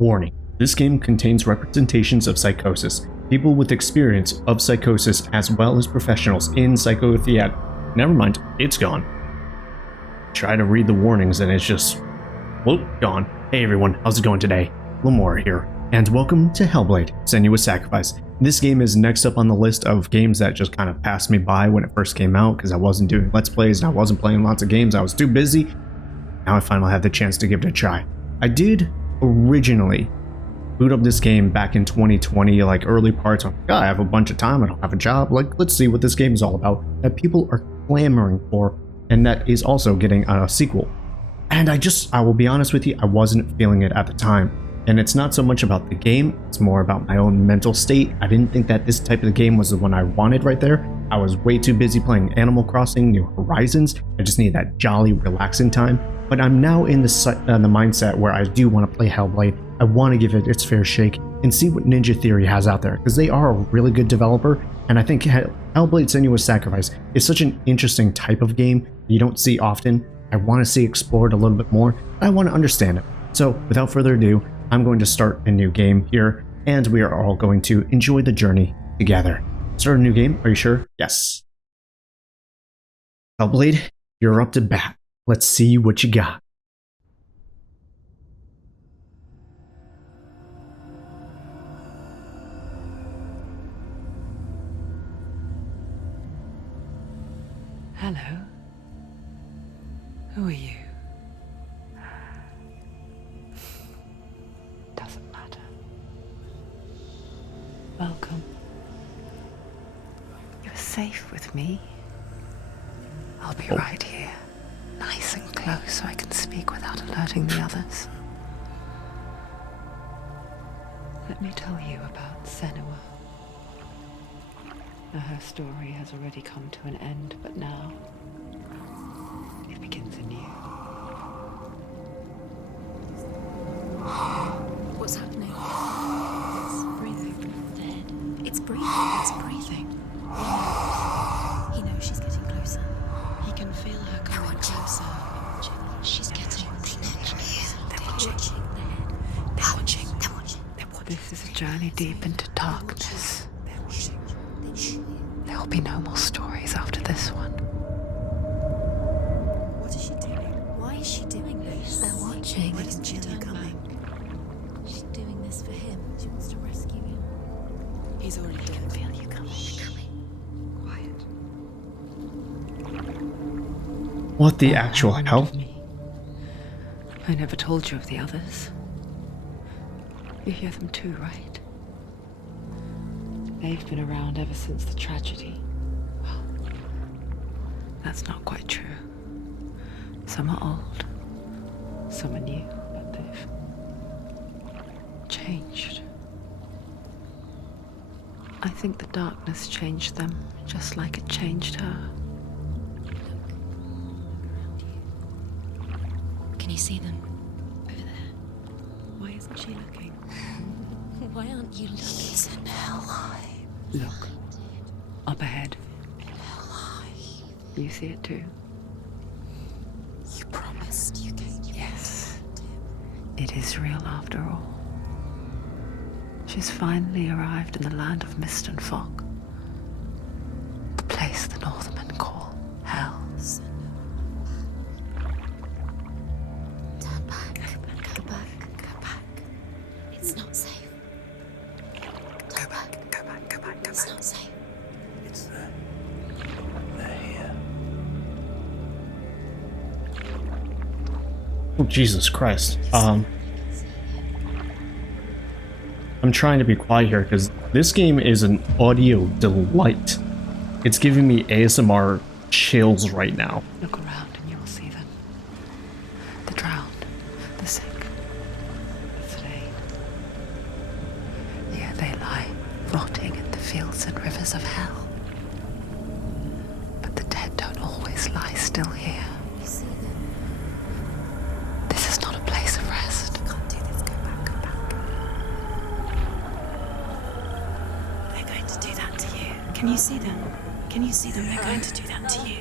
Warning. This game contains representations of psychosis, people with experience of psychosis as well as professionals in psychotherapy. Never mind, it's gone. Try to read the warnings and it's just, whoop, gone. Hey everyone, how's it going today? Lamoura here, and welcome to Hellblade, Senua's Sacrifice. This game is next up on the list of games that just kind of passed me by when it first came out because I wasn't doing Let's Plays and I wasn't playing lots of games. I was too busy. Now I finally have the chance to give it a try. I did originally boot up this game back in 2020, like early parts. I'm like, I have a bunch of time, I don't have a job, like let's see what this game is all about, that people are clamoring for, and that is also getting a sequel. And I will be honest with you, I wasn't feeling it at the time. And it's not so much about the game, it's more about my own mental state. I didn't think that this type of game was the one I wanted right there. I was way too busy playing Animal Crossing, New Horizons. I just needed that jolly, relaxing time. But I'm now in the mindset where I do want to play Hellblade. I want to give it its fair shake and see what Ninja Theory has out there, because they are a really good developer. And I think Hellblade: Senua's Sacrifice is such an interesting type of game you don't see often. I want to see explored a little bit more. I want to understand it. So without further ado, I'm going to start a new game here, and we are all going to enjoy the journey together. Start a new game? Are you sure? Yes. Hellblade, you're up to bat. Let's see what you got. Hello. Who are you? Doesn't matter. Welcome. You're safe with me. I'll be right here, nice and close so I can speak without alerting the others. Let me tell you about Senua. Now, her story has already come to an end, but now it begins anew. What's happening? It's breathing. Dead. It's breathing. It's breathing. He knows she's getting closer. He can feel her coming closer. She's getting closer. They're watching. They're watching. They're watching. They're watching. This is a journey deep into darkness. There will be no more stories after this one. What is she doing? Why is she doing this? They're watching. Why doesn't she turn coming? She's doing this for him. She wants to rescue him. He's already dead. I feel you coming. Quiet. What the actual hell? I never told you of the others. You hear them too, right? They've been around ever since the tragedy. Well, that's not quite true. Some are old, some are new, but they've changed. I think the darkness changed them, just like it changed her. Can you see them? Over there. Why isn't she looking? Why aren't you looking? He's in Helheim. Look, up ahead. You see it too? You promised you gave you. Yes. It is real after all. She's finally arrived in the land of mist and fog. The place the Northmen call Hell. Turn back. Go back. Go back. It's not safe. Go back. It's not safe. It's there. They're here. Oh, Jesus Christ. I'm trying to be quiet here because this game is an audio delight. It's giving me ASMR chills right now. Look around and you will see them. The drowned, the sick, the slain. Here they lie, rotting in the fields and rivers of hell. But the dead don't always lie still here. You see them? This is not a place of rest. You can't do this. Go back. Go back. They're going to do that to you. Can you see them? Can you see them? They're going to do that to you.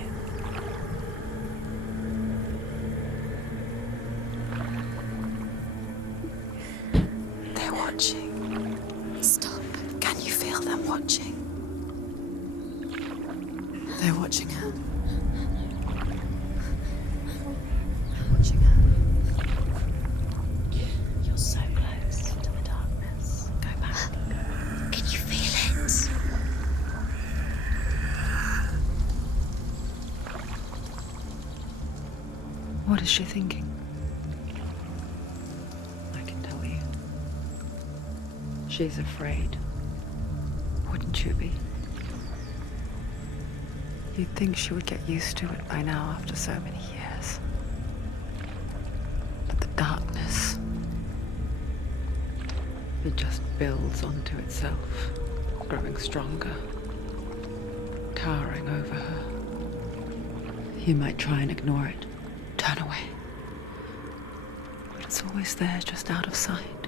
watching. Stop. Can you feel them watching? They're watching her. They're watching her. You're so close to the darkness. Go back. Can you feel it? What is she thinking? I can tell you. She's afraid. Wouldn't you be? You'd think she would get used to it by now after so many years. But the darkness, it just builds onto itself, growing stronger, towering over her. You might try and ignore it, turn away. But it's always there, just out of sight,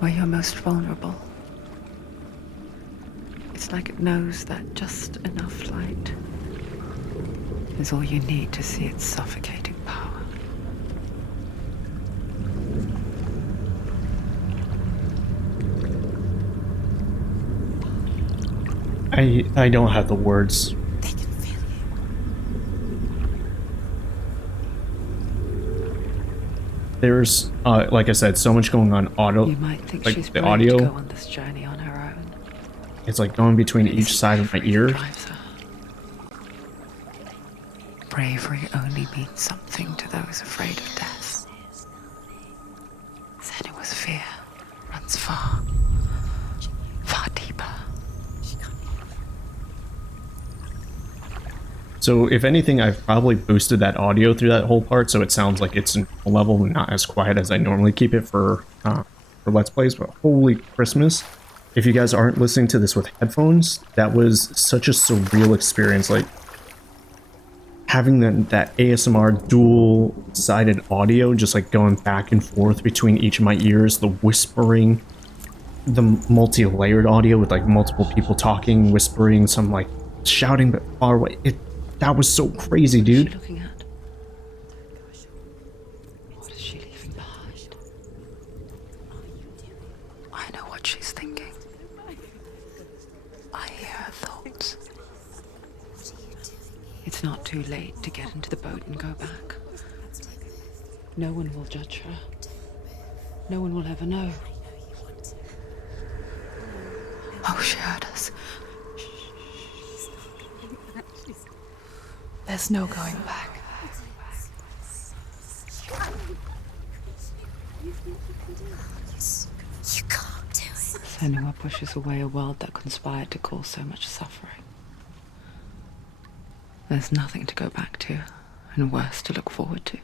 where you're most vulnerable. It's like it knows that just enough light is all you need to see its suffocating power. I don't have the words. They can feel you. There's, like I said, so much going on. You might think like she's the brave audio, to go on this journey on her own. it's like going between each side of my ear. Drives her. Bravery only means something to those afraid of death. Senua's fear runs far, far deeper. So if anything, I've probably boosted that audio through that whole part, so it sounds like it's in a level and not as quiet as I normally keep it for Let's Plays. But holy Christmas! If you guys aren't listening to this with headphones, that was such a surreal experience. Like having that ASMR dual-sided audio, just like going back and forth between each of my ears, the whispering, the multi-layered audio with like multiple people talking, whispering, some like shouting but far away. That was so crazy, dude. What is she looking at? What is she leaving behind? I know what she's thinking. I hear her thoughts. It's not too late to get into the boat and go back. No one will judge her. No one will ever know. Oh, she heard us. There's no going back. You can't do it. Senua pushes away a world that conspired to cause so much suffering. There's nothing to go back to, and worse to look forward to.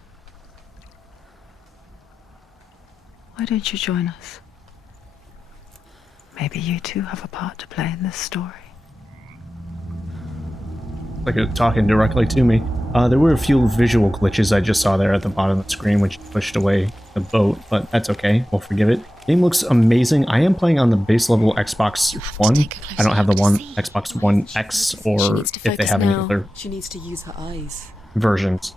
Why don't you join us? Maybe you too have a part to play in this story. Like it talking directly to me. There were a few visual glitches I just saw there at the bottom of the screen, which pushed away the boat, but that's okay. We'll forgive it. Game looks amazing. I am playing on the base level Xbox One. I don't have the one Xbox One X, or if they have any other She needs to use her eyes. versions.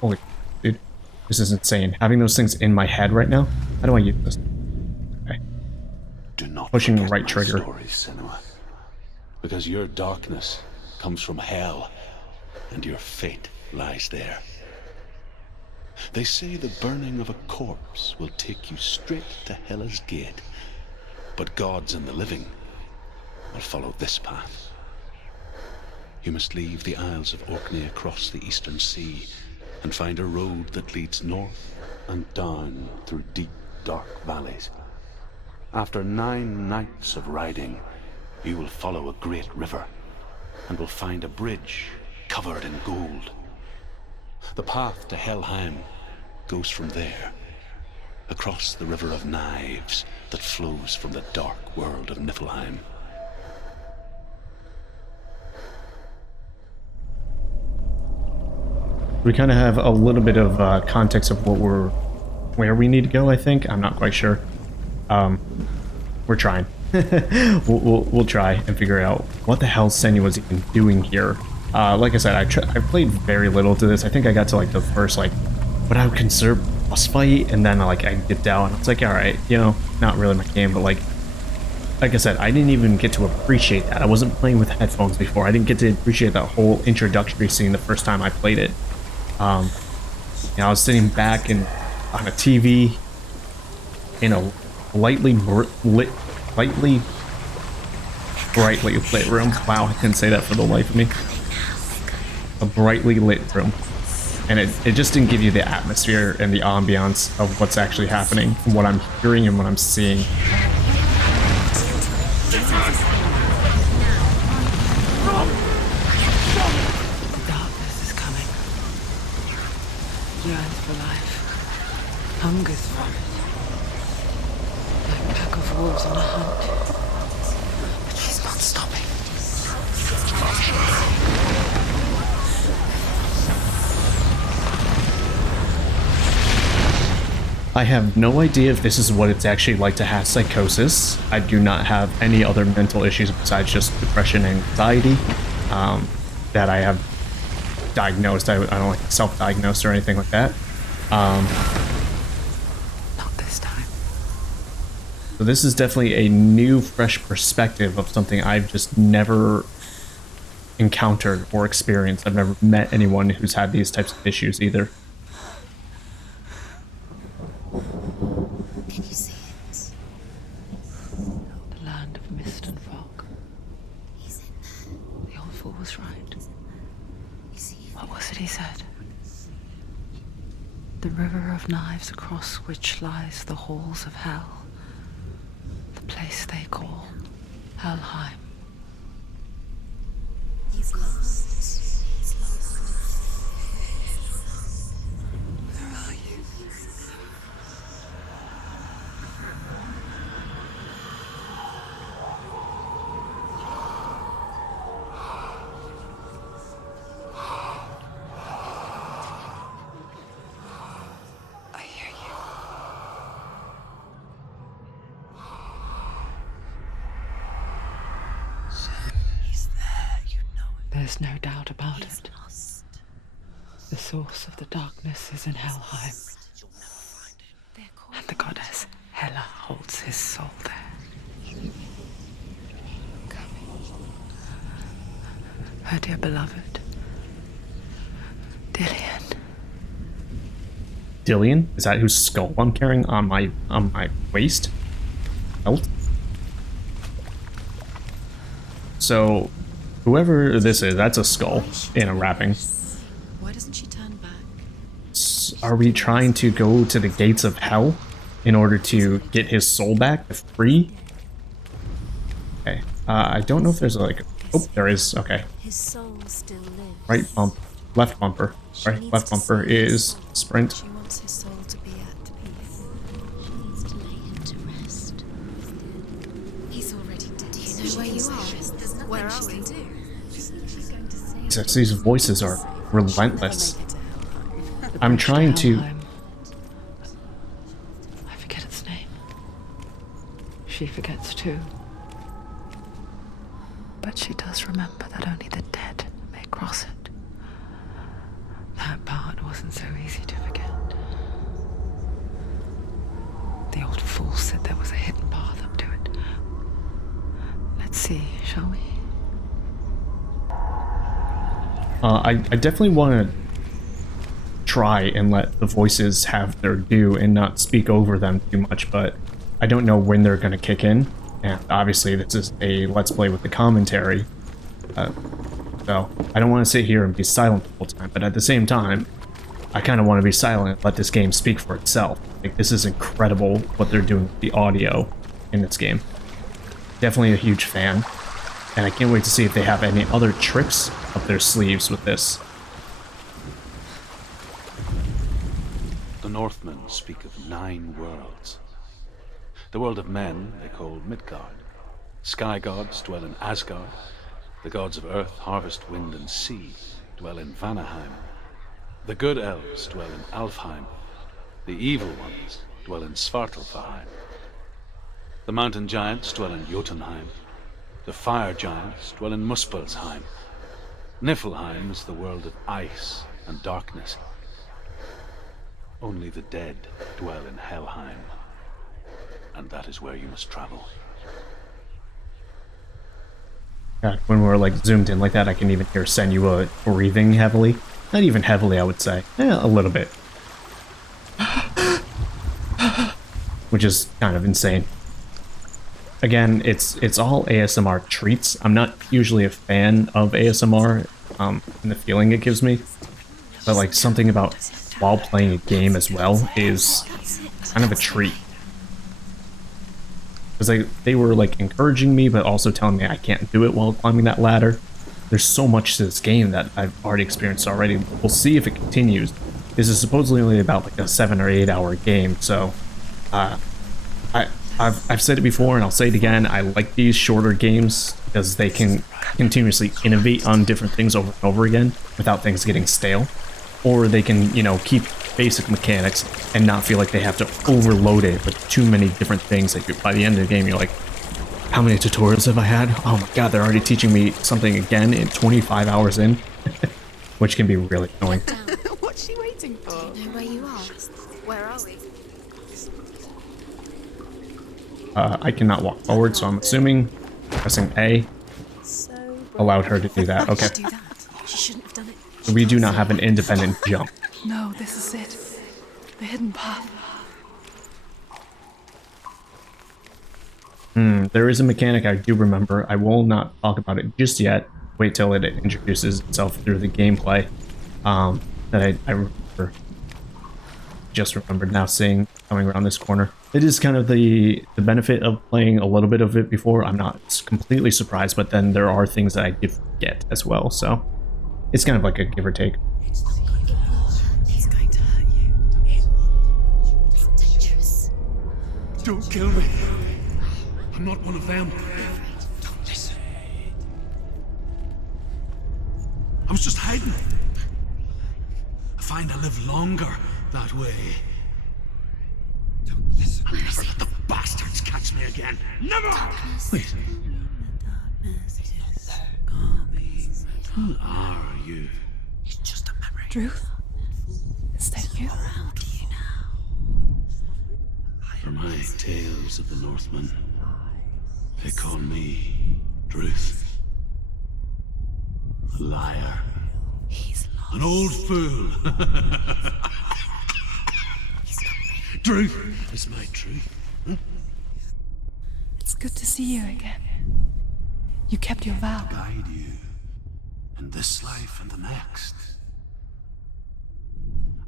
Holy dude, this is insane. Having those things in my head right now. How do I use this? Okay. Do not Pushing the forget right my trigger. stories, Senua, because your darkness comes from hell, and your fate lies there. They say the burning of a corpse will take you straight to Hela's gate, but gods and the living will follow this path. You must leave the Isles of Orkney across the eastern sea and find a road that leads north and down through deep, dark valleys. After 9 nights of riding, you will follow a great river and will find a bridge covered in gold. The path to Helheim goes from there, across the river of knives that flows from the dark world of Niflheim. We kind of have a little bit of context of where we need to go, I think. I'm not quite sure. We're trying. we'll try and figure out what the hell Senua's even doing here. Like I said, I played very little to this. I think I got to like the first, like, what I would boss fight, and then I dipped out, and I was like, all right, not really my game, but like I said, I didn't even get to appreciate that. I wasn't playing with headphones before. I didn't get to appreciate that whole introductory scene the first time I played it. I was sitting back on a TV in a brightly lit room. Wow, I couldn't say that for the life of me. A brightly lit room. And it just didn't give you the atmosphere and the ambiance of what's actually happening, and what I'm hearing and what I'm seeing. Darkness is coming. Yearns for life. Hungers for it. Like a pack of wolves on a hunt. But she's not stopping. I have no idea if this is what it's actually like to have psychosis. I do not have any other mental issues besides just depression and anxiety that I have diagnosed. I don't like self-diagnosed or anything like that. Not this time. So this is definitely a new, fresh perspective of something I've just never encountered or experienced. I've never met anyone who's had these types of issues either. Can you see it? The land of mist and fog. He's in there. The old fool was right. You see it? What was it he said? The river of knives across which lies the halls of hell. The place they call Helheim. He's lost. He's lost. Where are you? I hear you. He's there. You know it. There's no doubt about He's it. lost. The source of the darkness is in Helheim, You'll never find him. They're called and the goddess Hela holds his soul there. Her dear beloved, Dillian. Dillian? Is that whose skull I'm carrying on my waist? Belt? So, whoever this is, that's a skull in a wrapping. Why doesn't she turn back? Are we trying to go to the gates of hell in order to get his soul back to free? Okay. I don't know if there's oh, there is. Okay. His soul still lives. Right bump. Left bumper. Right. Left bumper is sprint. She wants his soul to be at peace. She needs to lay him to rest. He's already dead. Do you know where you are? There's nothing where she can do. She's going to say These voices are relentless. I'm trying to... Helheim. I forget its name. She forgets too. But she does remember that only the dead may cross it. That part wasn't so easy to forget. The old fool said there was a hidden path up to it. Let's see, shall we? I definitely want to try and let the voices have their due and not speak over them too much, but I don't know when they're going to kick in. And obviously this is a Let's Play with the commentary, so I don't want to sit here and be silent the whole time, but at the same time, I kind of want to be silent and let this game speak for itself. Like, this is incredible what they're doing with the audio in this game. Definitely a huge fan, and I can't wait to see if they have any other tricks up their sleeves with this. The Northmen speak of 9 worlds. The world of men they call Midgard. Sky gods dwell in Asgard. The gods of earth, harvest, wind, and sea dwell in Vanaheim. The good elves dwell in Alfheim. The evil ones dwell in Svartalfheim. The mountain giants dwell in Jotunheim. The fire giants dwell in Muspelheim. Niflheim is the world of ice and darkness. Only the dead dwell in Helheim, and that is where you must travel. God, when we're like zoomed in like that, I can even hear Senua breathing heavily. Not even heavily, I would say. A little bit. Which is kind of insane. Again, it's all ASMR treats. I'm not usually a fan of ASMR, and the feeling it gives me. But like something about while playing a game as well is kind of a treat. Because they were like encouraging me, but also telling me I can't do it while climbing that ladder. There's so much to this game that I've already experienced already. We'll see if it continues. This is supposedly only about like a 7 or 8 hour game, so I've said it before and I'll say it again. I like these shorter games because they can continuously innovate on different things over and over again without things getting stale, or they can, you know, keep basic mechanics and not feel like they have to overload it with too many different things that by the end of the game you're like, how many tutorials have I had? Oh my god, they're already teaching me something again in 25 hours in. Which can be really annoying. What's she waiting for? Do you know where you are? Where are we? I cannot walk forward, so I'm assuming pressing A allowed her to do that. Okay. Do that. She shouldn't have done it. We do not have an independent jump. No, this is it. The hidden path. There is a mechanic I do remember. I will not talk about it just yet. Wait till it introduces itself through the gameplay. That I remember. Just remembered now seeing coming around this corner. It is kind of the benefit of playing a little bit of it before. I'm not completely surprised, but then there are things that I did forget as well. So it's kind of like a give or take. It's going to hurt you. It's dangerous. Don't kill me. I'm not one of them. Don't listen. I was just hiding. I find I live longer that way. Don't listen. I'll never let the bastards catch me again. Never! Wait. Who are you? It's just a memory. Druth? Is that you? How do you know? For my tales of the Northmen, they call me Druth. A liar. He's lost. An old fool. Truth is my truth. It's good to see you again. You kept your vow. Guide you in this life and the next.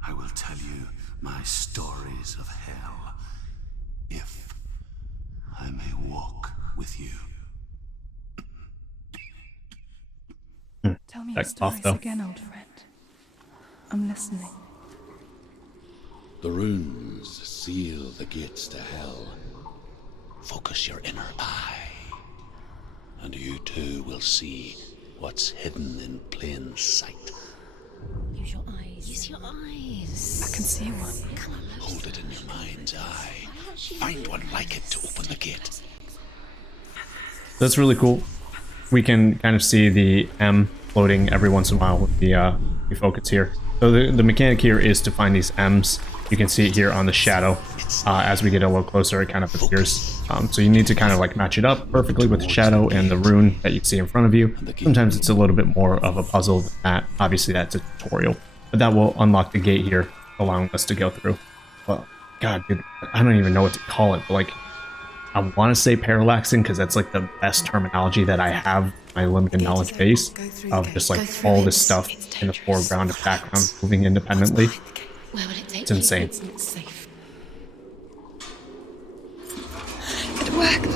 I will tell you my stories of hell, if I may walk with you. Tell me your That's tough, stories though. again, old friend. I'm listening. The runes seal the gates to hell. Focus your inner eye, and you too will see what's hidden in plain sight. Use your eyes. Use your eyes. I can see one. Come on, Hold it in your mind's eye. Find one like it to open the gate. That's really cool. We can kind of see the M floating every once in a while with the focus here. So the mechanic here is to find these M's. You can see it here on the shadow. As we get a little closer, it kind of appears. So you need to kind of like match it up perfectly with the shadow and the rune that you see in front of you. Sometimes it's a little bit more of a puzzle than that. Obviously, that's a tutorial. But that will unlock the gate here, allowing us to go through. Well, God, dude, I don't even know what to call it, but like, I want to say parallaxing because that's like the best terminology that I have, my limited knowledge base of just like all this stuff in the foreground and background moving independently. where will it take It's insane. It's not safe.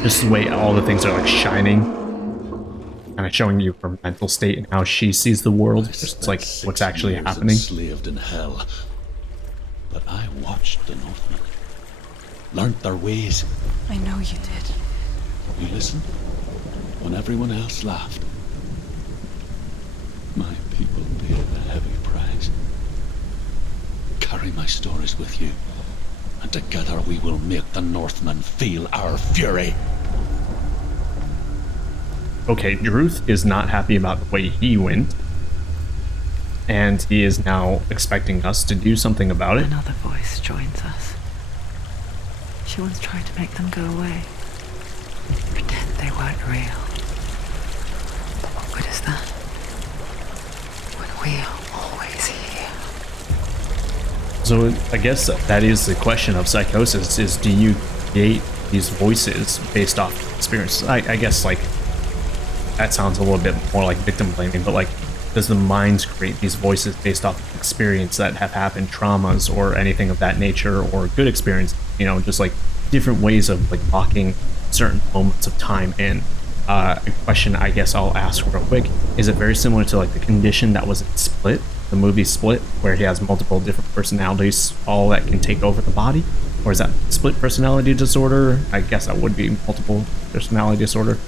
Just the way all the things are like shining, kind of showing you her mental state and how she sees the world, just like what's actually happening. Enslaved in hell, but I watched the Northmen, learnt their ways. I know you did. You listened when everyone else laughed. My people paid a heavy price. Carry my stories with you, and together we will make the Northmen feel our fury. Okay, Druth is not happy about the way he went. and he is now expecting us to do something about it. Another voice joins us. She once tried to make them go away. Pretend they weren't real. But what good is that? When we are always here. So I guess that is the question of psychosis, is do you create these voices based off experiences? I guess like that sounds a little bit more like victim blaming, but like does the mind create these voices based off of experience that have happened, traumas or anything of that nature, or good experience, you know, just like different ways of like locking certain moments of time in? A question I guess I'll ask real quick, is it very similar to like the condition that was in Split, the movie Split, where he has multiple different personalities all that can take over the body? Or is that split personality disorder? I guess that would be multiple personality disorder.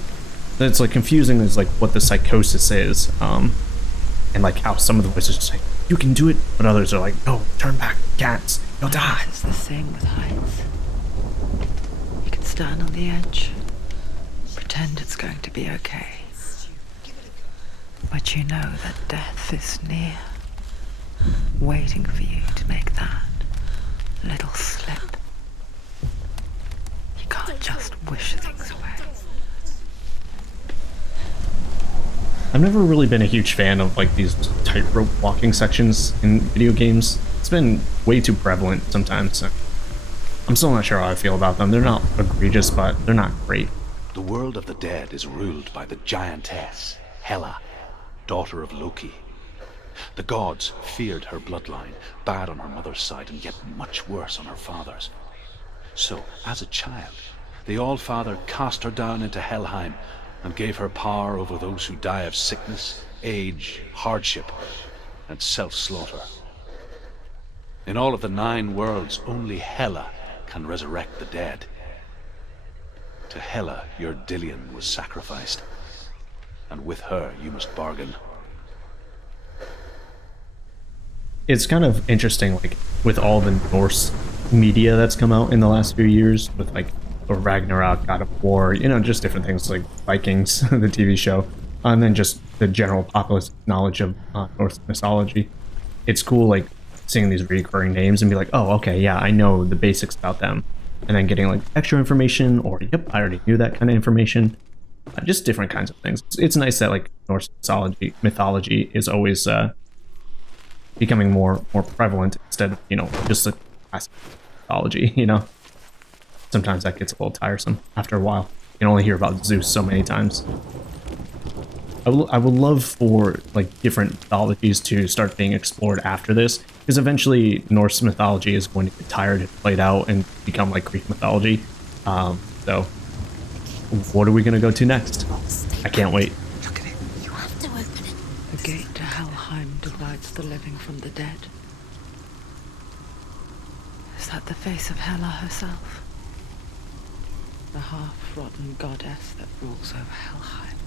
It's like confusing as like what the psychosis is, and like how some of the voices just say you can do it, but others are like, no, turn back, cats, you'll die. It's the same with heights. You can stand on the edge, pretend it's going to be okay, but you know that death is near, waiting for you to make that little slip. You can't just wish things away. I've never really been a huge fan of like these tightrope walking sections in video games. It's been way too prevalent sometimes. So I'm still not sure how I feel about them. They're not egregious, but they're not great. The world of the dead is ruled by the giantess, Hela, daughter of Loki. The gods feared her bloodline, bad on her mother's side and yet much worse on her father's. So, as a child, the All-Father cast her down into Helheim and gave her power over those who die of sickness, age, hardship, and self-slaughter. In all of the 9 worlds, only Hela can resurrect the dead. To Hela, your Dillion was sacrificed, and with her you must bargain. It's kind of interesting, like with all the Norse media that's come out in the last few years, with like or Ragnarok, God of War, you know, just different things like Vikings, the TV show, and then just the general populace knowledge of Norse mythology. It's cool, like, seeing these recurring names and be like, oh, okay, yeah, I know the basics about them. And then getting, like, extra information, or, yep, I already knew that kind of information. Just different kinds of things. It's nice that, like, Norse mythology is always becoming more prevalent instead of, you know, just a classic mythology, you know? Sometimes that gets a little tiresome after a while. You can only hear about Zeus so many times. I would love for like different mythologies to start being explored after this, because eventually Norse mythology is going to get tired and played out and become like Greek mythology. So what are we going to go to next? I can't wait. Look at it. You have to open it. The gate to Helheim divides the living from the dead. Is that the face of Hela herself? The half-rotten goddess that rules over Helheim.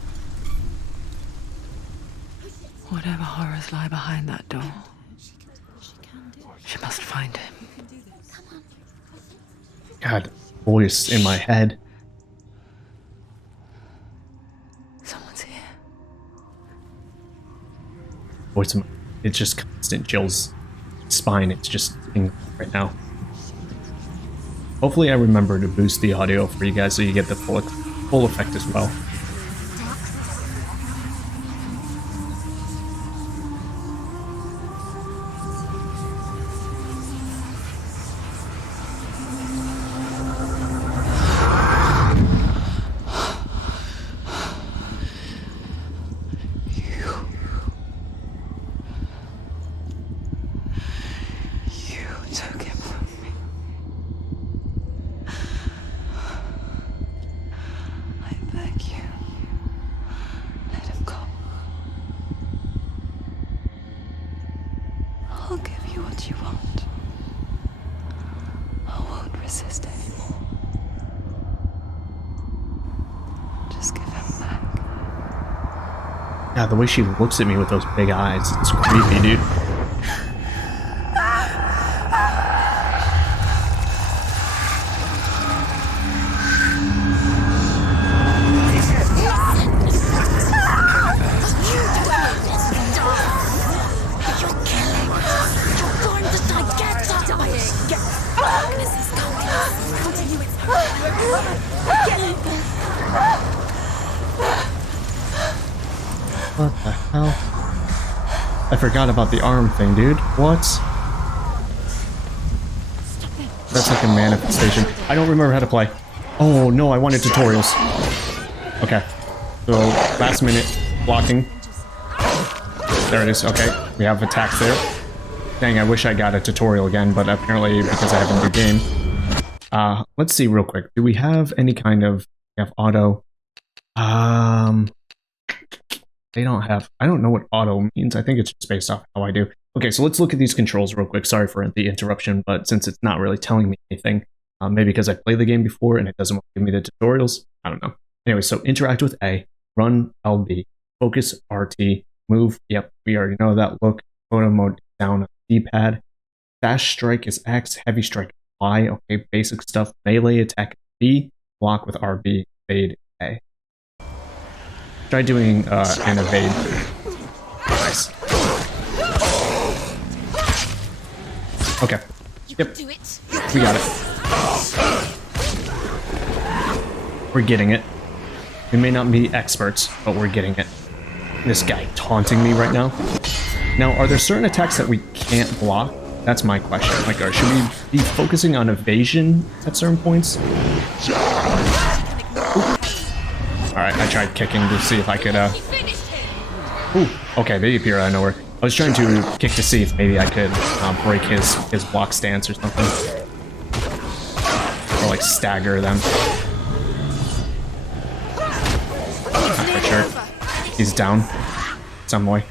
Whatever horrors lie behind that door, she must find him. God, voice in my head. Someone's here. Voice in my, it's just constant chills. Spine, it's just right now. Hopefully I remember to boost the audio for you guys so you get the full effect as well. You took him from me. I beg you, let him go. I'll give you what you want. I won't resist anymore. Just give him back. Yeah, the way she looks at me with those big eyes, it's creepy, dude. What the hell? I forgot about the arm thing, dude. What? That's like a manifestation. I don't remember how to play. Oh no, I wanted tutorials. Okay. So, last minute blocking. There it is. Okay. We have attacks there. Dang, I wish I got a tutorial again, but apparently because I have a new game. Let's see real quick. Do we have any kind of... We have auto. They don't have... I don't know what auto means. I think it's just based off how I do. Okay, so let's look at these controls real quick. Sorry for the interruption, but since it's not really telling me anything, maybe because I played the game before and it doesn't want to give me the tutorials. I don't know. Anyway, so interact with A, run LB, focus RT, move. Yep, we already know that. Look, photo mode down on the D-pad. Fast strike is X, heavy strike is Y. Okay, basic stuff. Melee attack B, block with RB, evade A. Try doing an evade. Nice. Okay. Yep. We got it. We're getting it. We may not be experts, but we're getting it. This guy taunting me right now. Now, are there certain attacks that we can't block? That's my question. Like, should we be focusing on evasion at certain points? Alright, I tried kicking to see if I could, Ooh, okay, they appear out of nowhere. I was trying to kick to see if maybe I could break his block stance or something. Or, like, stagger them. Not quite sure. He's down. Some way.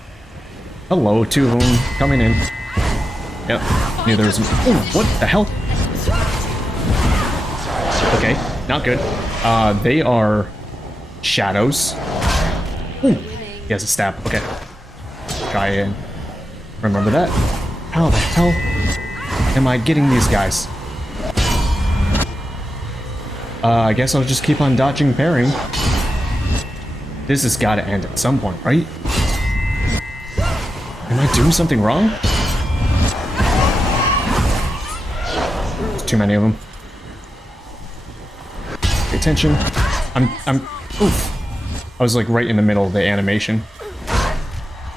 Hello, two of them coming in. Yep, knew there was... Oh, what the hell? Okay, not good. They are... shadows. Ooh, he has a stab. Okay. Try and remember that. How the hell am I getting these guys? I guess I'll just keep on dodging parrying. This has got to end at some point, right? Am I doing something wrong? There's too many of them. Pay attention. I'm oof. I was like right in the middle of the animation.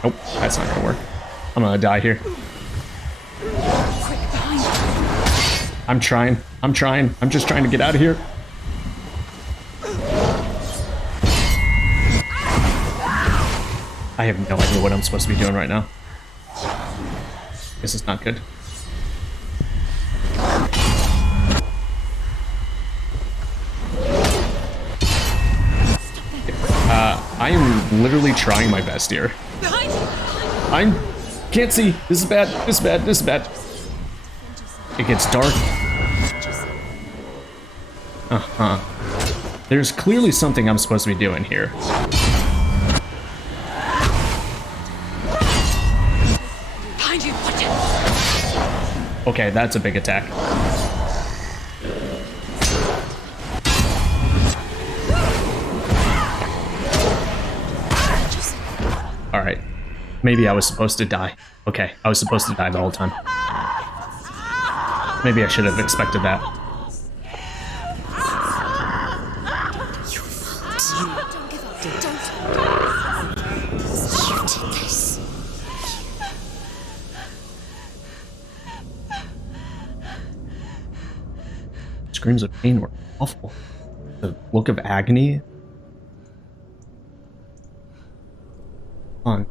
Nope, that's not gonna work. I'm gonna die here. I'm trying. I'm just trying to get out of here. I have no idea what I'm supposed to be doing right now. This is not good. I am literally trying my best here. I can't see. This is bad. This is bad. This is bad. It gets dark. Uh-huh. There's clearly something I'm supposed to be doing here. Okay, that's a big attack. Alright. Maybe I was supposed to die. Okay, I was supposed to die the whole time. Maybe I should have expected that. Screams of pain were awful. The look of agony. On.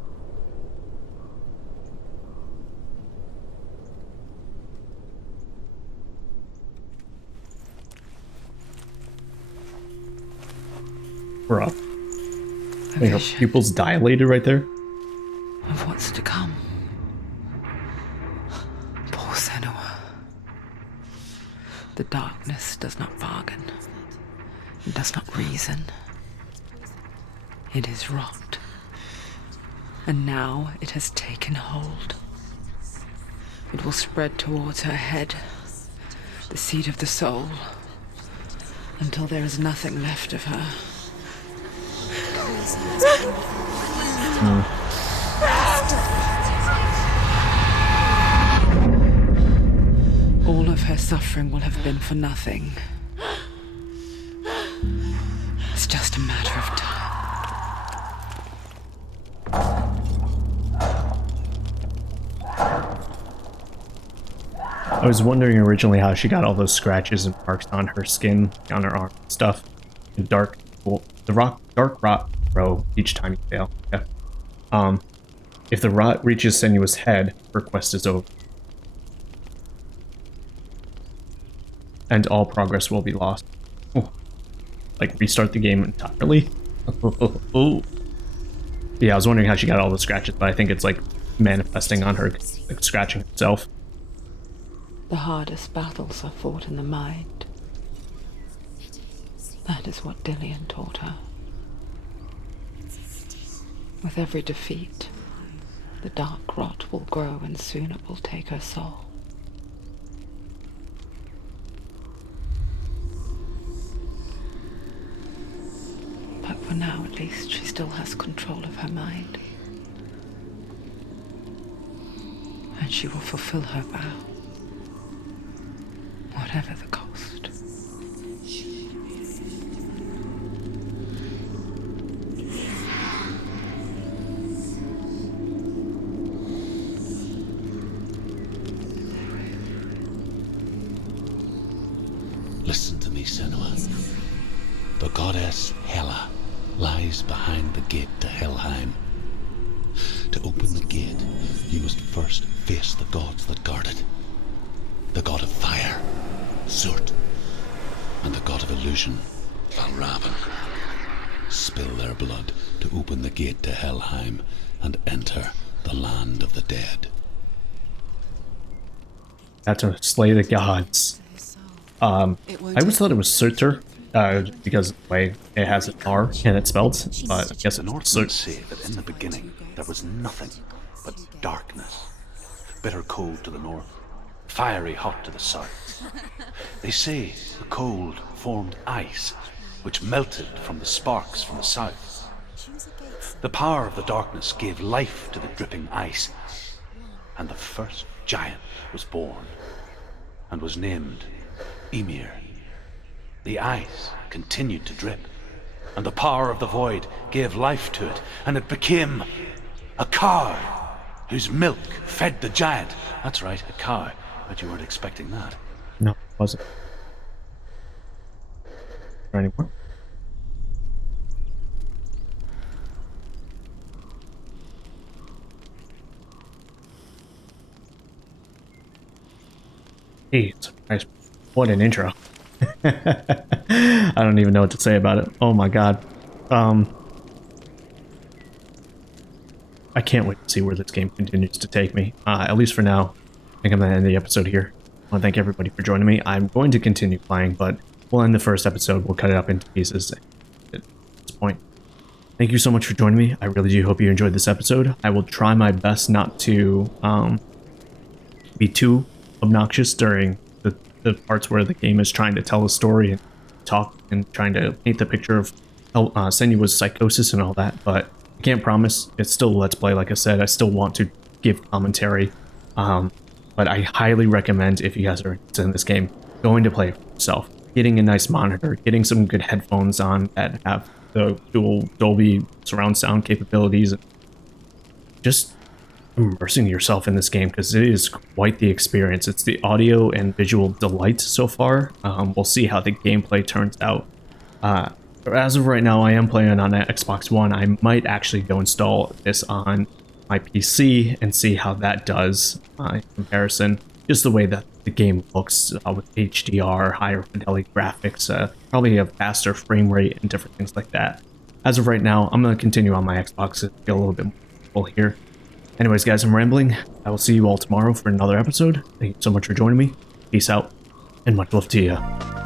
We're up. Wait, her pupils dilated right there? Of what's to come. Poor Senua. The darkness does not bargain. It does not reason. It is wrought. And now it has taken hold. It will spread towards her head, the seat of the soul, until there is nothing left of her. All of her suffering will have been for nothing. It's just a matter of time. I was wondering originally how she got all those scratches and marks on her skin, on her arm and stuff. The dark rot grow each time you fail. Yeah. If the rot reaches Senua's head, her quest is over. And all progress will be lost. Oh. Like, restart the game entirely? Oh. Yeah, I was wondering how she got all the scratches, but I think it's like manifesting on her, like scratching herself. The hardest battles are fought in the mind. That is what Dillian taught her. With every defeat, the dark rot will grow and soon it will take her soul. But for now, at least, she still has control of her mind. And she will fulfill her vow, whatever the cost. Listen to me, Senua. The goddess Hela lies behind the gate to Helheim. To open the gate, you must first face the gods that guard it. The god of fire, Surt, and the god of illusion, Lamoura. Spill their blood to open the gate to Helheim and enter the land of the dead. That's to slay the gods. I always thought it was Surtur, because of the way it has an R and it's spelled, but I guess The it's Norsemen Surt. say that in the beginning there was nothing but darkness. Bitter cold to the north, fiery hot to the south. They say the cold formed ice, which melted from the sparks from the south. The power of the darkness gave life to the dripping ice, and the first giant was born, and was named Ymir. The ice continued to drip, and the power of the void gave life to it, and it became a cow whose milk fed the giant. That's right, a cow. But you weren't expecting that. No, it wasn't. There anymore? Jeez, nice. What an intro. I don't even know what to say about it. Oh my god. I can't wait to see where this game continues to take me. At least for now. I think I'm going to end the episode here. I want to thank everybody for joining me. I'm going to continue playing, but we'll end the first episode. We'll cut it up into pieces at this point. Thank you so much for joining me. I really do hope you enjoyed this episode. I will try my best not to be too obnoxious during the parts where the game is trying to tell a story and talk and trying to paint the picture of Senua's psychosis and all that, but I can't promise. It's still a Let's Play, like I said. I still want to give commentary, but I highly recommend, if you guys are interested in this game, going to play it for yourself, getting a nice monitor, getting some good headphones on that have the dual Dolby surround sound capabilities, and just immersing yourself in this game, because it is quite the experience. It's the audio and visual delight so far. We'll see how the gameplay turns out. As of right now, I am playing on an Xbox One. I might actually go install this on my PC and see how that does in comparison. Just the way that the game looks with HDR, higher fidelity graphics, probably a faster frame rate and different things like that. As of right now, I'm going to continue on my Xbox and feel a little bit more comfortable here. Anyways, guys, I'm rambling. I will see you all tomorrow for another episode. Thank you so much for joining me. Peace out, and much love to you.